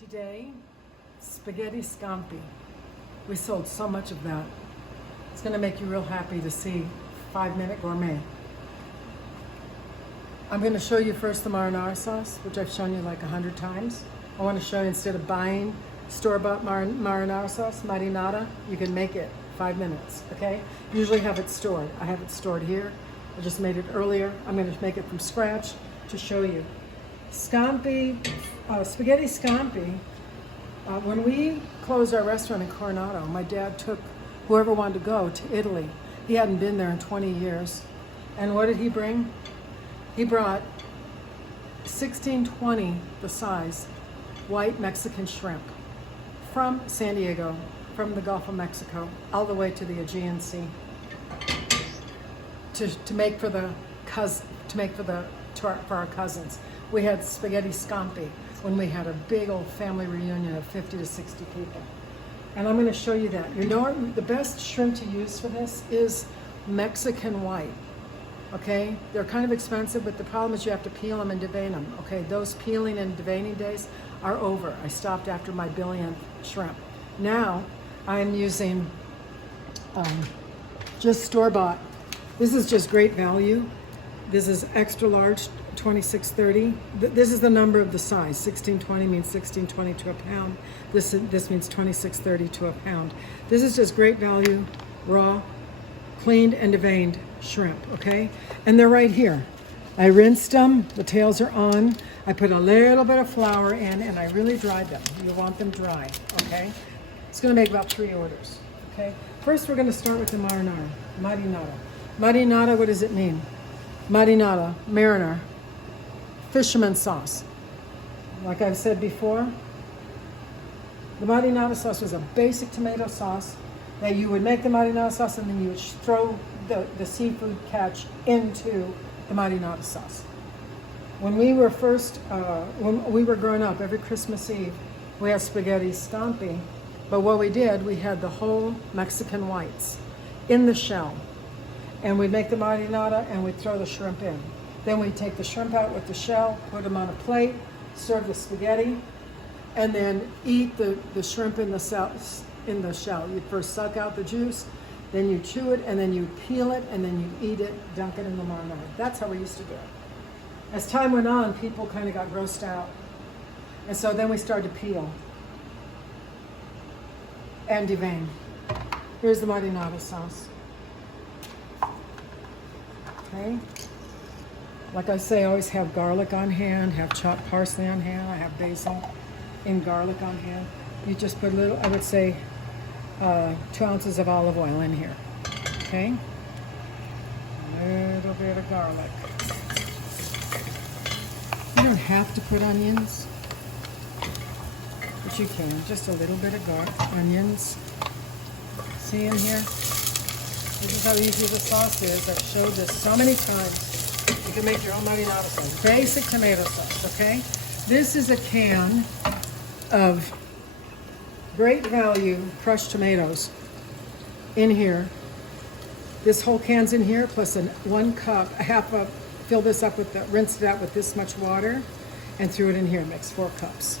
Today, spaghetti scampi. We sold so much of that. It's gonna make you real happy to see 5-minute gourmet. I'm gonna show you first the marinara sauce, which I've shown you like 100 times. I wanna show you instead of buying store-bought marinara sauce, marinara, you can make it 5 minutes, okay? Usually have it stored. I have it stored here. I just made it earlier. I'm gonna make it from scratch to show you. Scampi, spaghetti scampi. When we closed our restaurant in Coronado, my dad took whoever wanted to go to Italy. He hadn't been there in 20 years. And what did he bring? He brought 1620, the size, white Mexican shrimp from San Diego, from the Gulf of Mexico, all the way to the Aegean Sea, to make for our cousins. We had spaghetti scampi when we had a big old family reunion of 50 to 60 people. And I'm going to show you that. You know, the best shrimp to use for this is Mexican white. Okay, they're kind of expensive, but the problem is you have to peel them and devein them. Okay, those peeling and deveining days are over. I stopped after my billionth shrimp. Now I'm using just store-bought. This is just great value. This is extra large, 2630. This is the number of the size. 1620 means 1620 to a pound. This means 2630 to a pound. This is just great value, raw, cleaned and deveined shrimp, okay? And they're right here. I rinsed them, the tails are on. I put a little bit of flour in and I really dried them. You want them dry, okay? It's gonna make about 3 orders, okay? First, we're gonna start with the marinara, marinara. Marinara, what does it mean? Marinara, mariner, fisherman sauce. Like I've said before, the marinara sauce was a basic tomato sauce that you would make the marinara sauce and then you would throw the seafood catch into the marinara sauce. When we were when we were growing up, every Christmas Eve, we had spaghetti scampi, but what we did, we had the whole Mexican whites in the shell. And we'd make the marinara and we'd throw the shrimp in. Then we'd take the shrimp out with the shell, put them on a plate, serve the spaghetti, and then eat the shrimp in the shell. You'd first suck out the juice, then you chew it, and then you peel it, and then you eat it, dunk it in the marinara. That's how we used to do it. As time went on, people kind of got grossed out. And so then we started to peel and devein. Here's the marinara sauce. Okay. Like I say, always have garlic on hand, have chopped parsley on hand, I have basil and garlic on hand. You just put a little, I would say 2 ounces of olive oil in here, okay? A little bit of garlic. You don't have to put onions, but you can, just a little bit of onions. See in here? This is how easy the sauce is. I've showed this so many times. You can make your own marinara sauce. Basic tomato sauce, okay? This is a can of great value crushed tomatoes in here. This whole can's in here, plus 1 cup, fill this up with, rinsed it out with this much water and threw it in here. It makes 4 cups.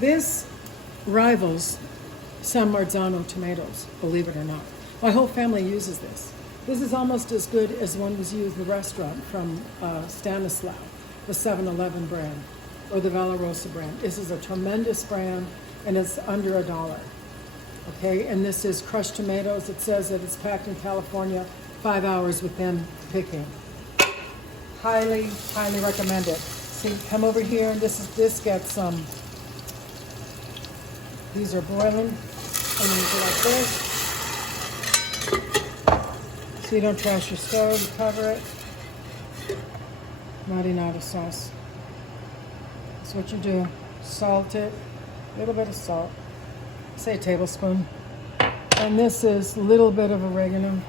This rivals San Marzano tomatoes, believe it or not. My whole family uses this. This is almost as good as one was used in the restaurant from Stanislav, the 7-Eleven brand, or the Valorosa brand. This is a tremendous brand, and it's under $1. Okay, and this is crushed tomatoes. It says that it's packed in California, 5 hours within picking. Highly, highly recommend it. See, come over here, and this gets these are boiling, and then you go like this. So you don't trash your stove, you cover it. Marinara sauce. That's what you do. Salt it, a little bit of salt, say a tablespoon. And this is a little bit of oregano.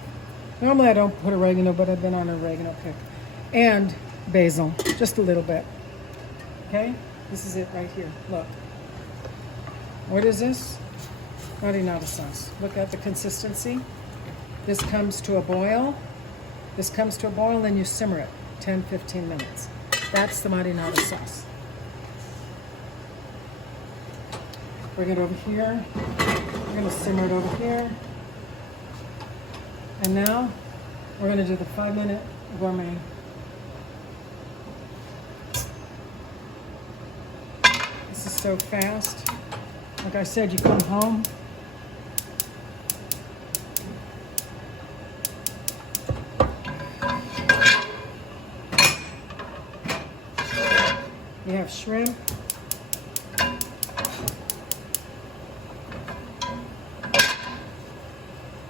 Normally I don't put oregano, but I've been on an oregano kick. And basil, just a little bit. Okay, this is it right here, look. What is this? Marinara sauce. Look at the consistency. This comes to a boil. This comes to a boil, then you simmer it 10-15 minutes. That's the marinara sauce. Bring it over here. We're going to simmer it over here. And now we're going to do the 5-minute gourmet. This is so fast. Like I said, you come home. You have shrimp.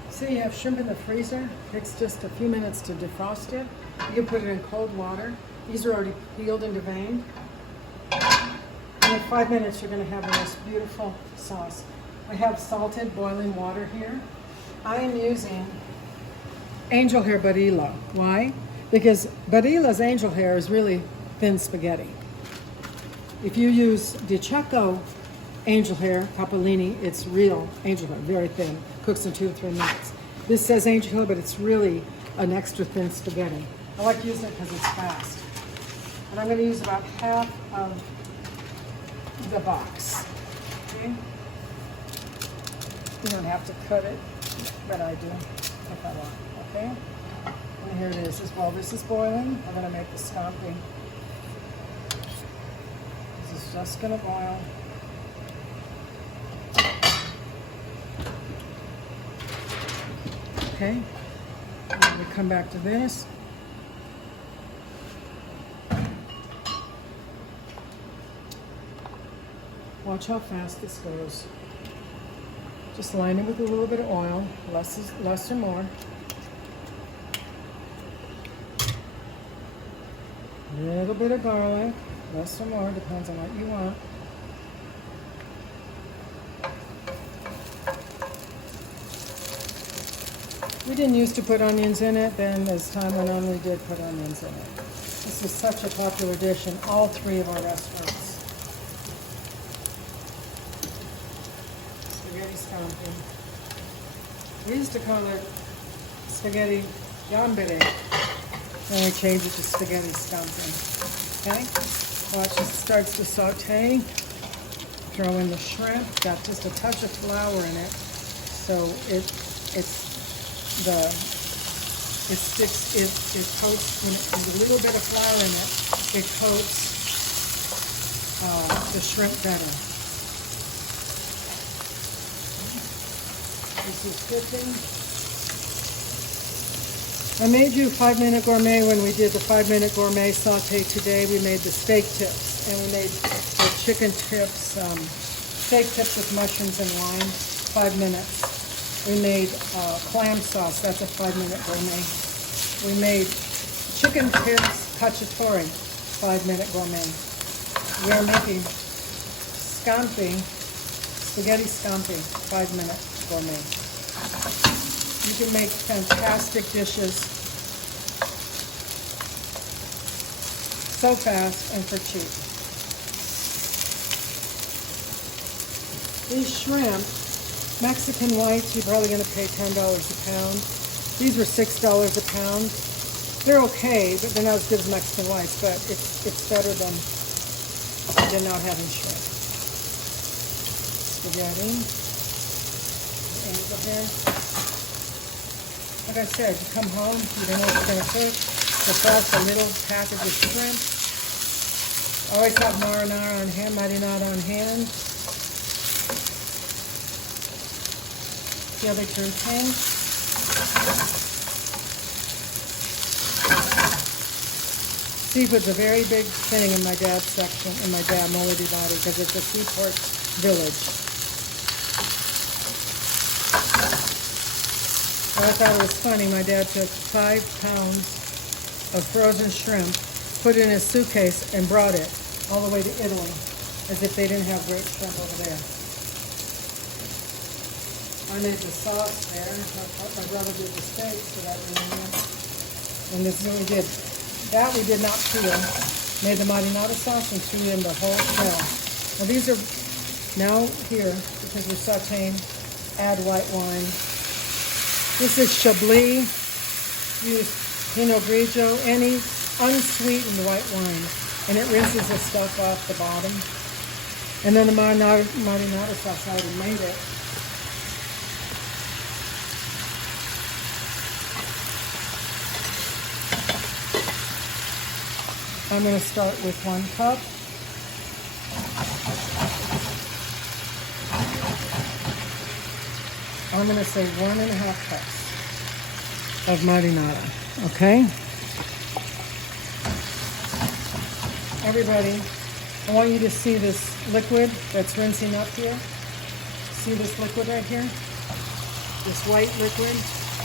See, you have shrimp in the freezer. It takes just a few minutes to defrost it. You can put it in cold water. These are already peeled and deveined. And in 5 minutes, you're going to have the most beautiful sauce. I have salted boiling water here. I am using angel hair Barilla. Why? Because Barilla's angel hair is really thin spaghetti. If you use Di Cecco angel hair, capellini, it's real angel hair, very thin. Cooks in 2 to 3 minutes. This says angel hair, but it's really an extra thin spaghetti. I like using it because it's fast. And I'm going to use about half of the box. Okay? You don't have to cut it, but I do if I want. Okay? And here it is. While this is boiling, I'm going to make the scampi. This is just going to boil. Okay, and we come back to this. Watch how fast this goes. Just line it with a little bit of oil, less or more. A little bit of garlic, less or more, depends on what you want. We didn't used to put onions in it, then as time went on we did put onions in it. This was such a popular dish in all 3 of our restaurants. Spaghetti scampi. We used to call it spaghetti gamberi, then we changed it to spaghetti scampi. Okay? Watch, it starts to saute. Throw in the shrimp. Got just a touch of flour in it, so it coats, when there's a little bit of flour in it, it coats the shrimp better. This is cooking. I made you 5-minute gourmet when we did the 5-minute gourmet saute today. We made the steak tips, and we made the chicken tips, steak tips with mushrooms and lime, 5 minutes. We made clam sauce, that's a 5-minute gourmet. We made chicken tips cacciatore, 5-minute gourmet. We are making scampi, spaghetti scampi, 5-minute gourmet. You can make fantastic dishes so fast and for cheap. These shrimp, Mexican whites, you're probably going to pay $10 a pound. These were $6 a pound. They're okay, but they're not as good as Mexican whites, but it's better than not having shrimp. Spaghetti. Angel hair. Like I said, you come home, you don't know what you're going to cook. Just a little package of shrimp. Always have marinara on hand, marinara on hand. See how they turn pink? Seafood's a very big thing in my dad's section, in my dad, Mola di Bari, because it's a seaport village. But I thought it was funny. My dad took 5 pounds of frozen shrimp, put it in his suitcase, and brought it all the way to Italy, as if they didn't have great shrimp over there. I made the sauce there. My brother did the steak, so that really nice. And this is what we did. That we did not peel. Made the marinara sauce and threw in the whole shell. Now these are now here, because we're sauteing, add white wine. This is Chablis. Use Pinot Grigio, any unsweetened white wine. And it rinses the stuff off the bottom. And then the marinara sauce, I already made it. I'm going to start with 1 cup. I'm going to say 1.5 cups of marinara, okay? Everybody, I want you to see this liquid that's rinsing up here. See this liquid right here? This white liquid?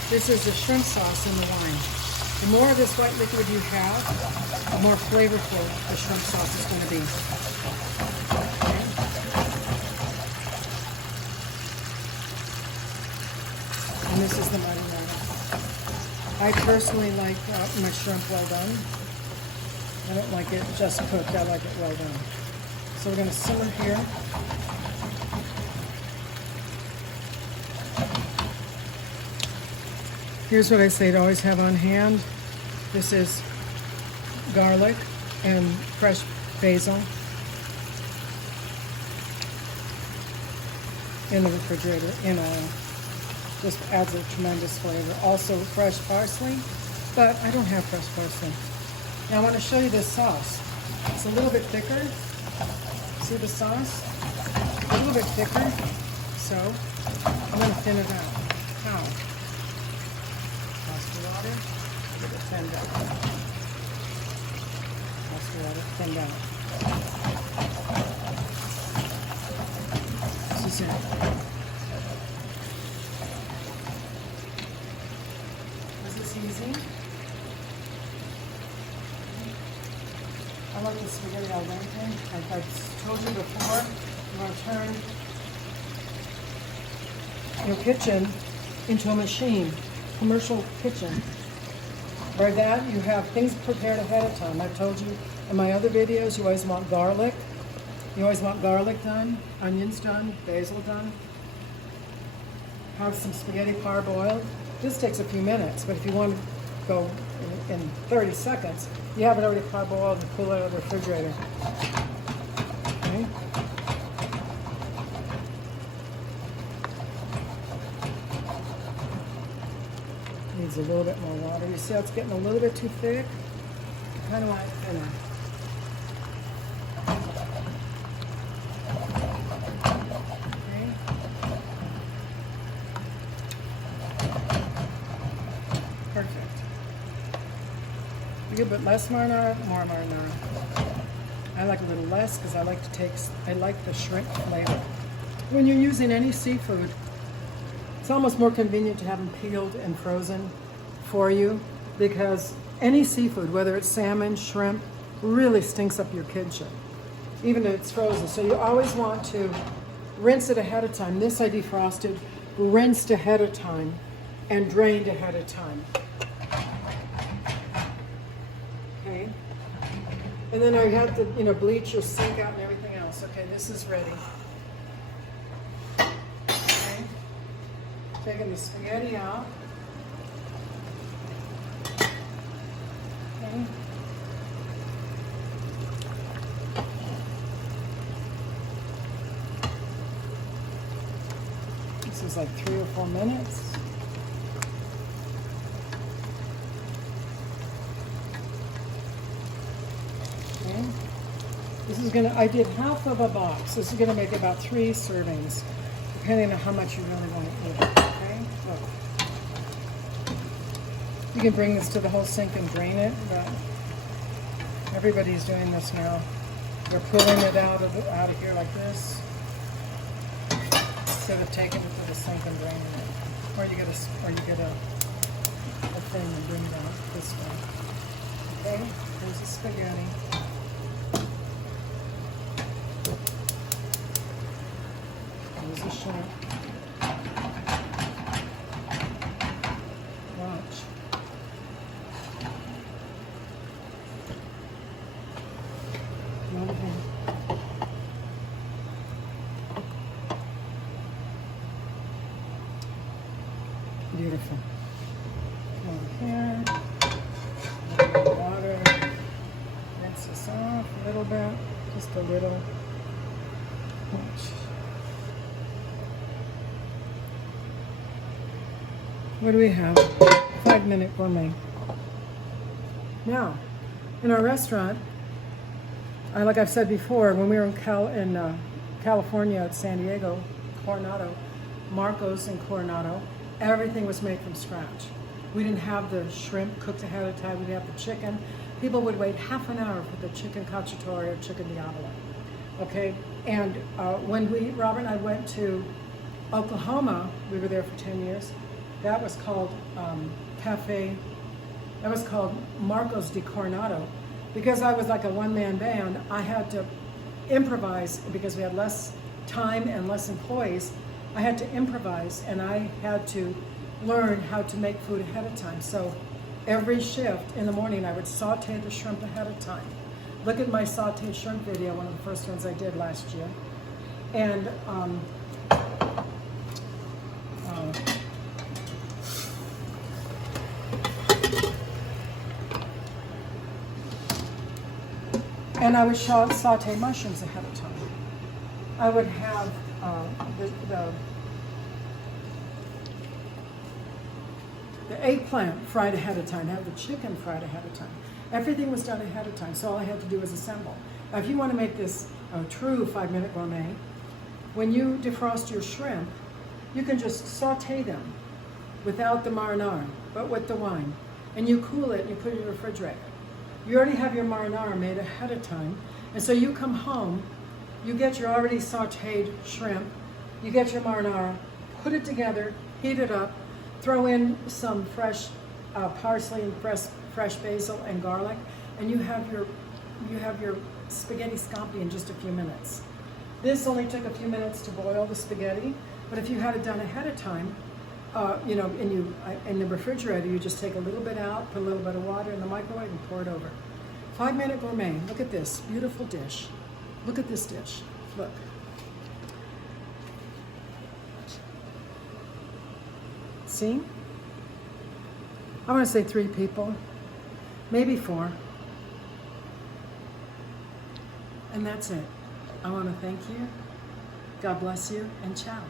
This is the shrimp sauce in the wine. The more of this white liquid you have, the more flavorful the shrimp sauce is going to be. Okay? And this is the marinara. I personally like my shrimp well done. I don't like it just cooked, I like it well done. So we're going to simmer here. Here's what I say to always have on hand. This is garlic and fresh basil in the refrigerator in oil. Just adds a tremendous flavor. Also fresh parsley, but I don't have fresh parsley. Now I want to show you this sauce. It's a little bit thicker. See the sauce? A little bit thicker. So I'm going to thin it out. How? Toss the water, get it thinned out. Toss the water, thinned out. This is it. Is this easy? I like the spaghetti al dente. Like I told you before, you want to turn your kitchen into a machine, commercial kitchen. By that, you have things prepared ahead of time. I've told you in my other videos, you always want garlic. You always want garlic done, onions done, basil done. Have some spaghetti parboiled. This takes a few minutes, but if you want to go in 30 seconds, you have it already parboiled and cool it out of the refrigerator. Okay. Needs a little bit more water. You see how it's getting a little bit too thick? I kind of want it thinner. Okay. Perfect. A little bit less marinara, more marinara. I like a little less because I like the shrimp flavor. When you're using any seafood, it's almost more convenient to have them peeled and frozen for you, because any seafood, whether it's salmon, shrimp, really stinks up your kitchen, even if it's frozen. So you always want to rinse it ahead of time. This I defrosted, rinsed ahead of time, and drained ahead of time. Okay. And then I had to, bleach your sink out and everything else. Okay, this is ready. Okay. Taking the spaghetti out. Okay. This is like 3 or 4 minutes. Okay. This is I did half of a box. This is gonna make about 3 servings, depending on how much you really want to eat. Okay. Look. You can bring this to the whole sink and drain it, but everybody's doing this now. They're pulling it out of here like this, instead of taking it to the sink and draining it. Or you get a thing and bring it out this way. Okay, there's the spaghetti. There's the shrimp. Watch. Over here. Beautiful. Over here. A little water. Rinse this off a little bit. Just a little. What do we have? 5-minute gourmet. Now, in our restaurant, like I've said before, when we were in California at San Diego, Coronado, Marcos in Coronado, everything was made from scratch. We didn't have the shrimp cooked ahead of time. We didn't have the chicken. People would wait half an hour for the chicken cacciatore or chicken diavolo. Okay, and when Robert and I went to Oklahoma, we were there for 10 years. That was called that was called Marcos de Coronado. Because I was like a one-man band, I had to improvise because we had less time and less employees. I had to improvise, and I had to learn how to make food ahead of time. So every shift in the morning, I would saute the shrimp ahead of time. Look at my sauteed shrimp video, one of the first ones I did last year. And I would saute mushrooms ahead of time. I would have the eggplant fried ahead of time, have the chicken fried ahead of time. Everything was done ahead of time, so all I had to do was assemble. Now, if you want to make this a true 5-minute gourmet, when you defrost your shrimp, you can just saute them without the marinara, but with the wine. And you cool it and you put it in your refrigerator. You already have your marinara made ahead of time, and so you come home, you get your already sauteed shrimp, you get your marinara, put it together, heat it up, throw in some fresh parsley and fresh basil and garlic, and you have your spaghetti scampi in just a few minutes. This only took a few minutes to boil the spaghetti, but if you had it done ahead of time, in the refrigerator, you just take a little bit out, put a little bit of water in the microwave, and pour it over. 5-minute gourmet. Look at this beautiful dish. Look at this dish. Look. See? I want to say 3 people, maybe 4. And that's it. I want to thank you. God bless you, and ciao.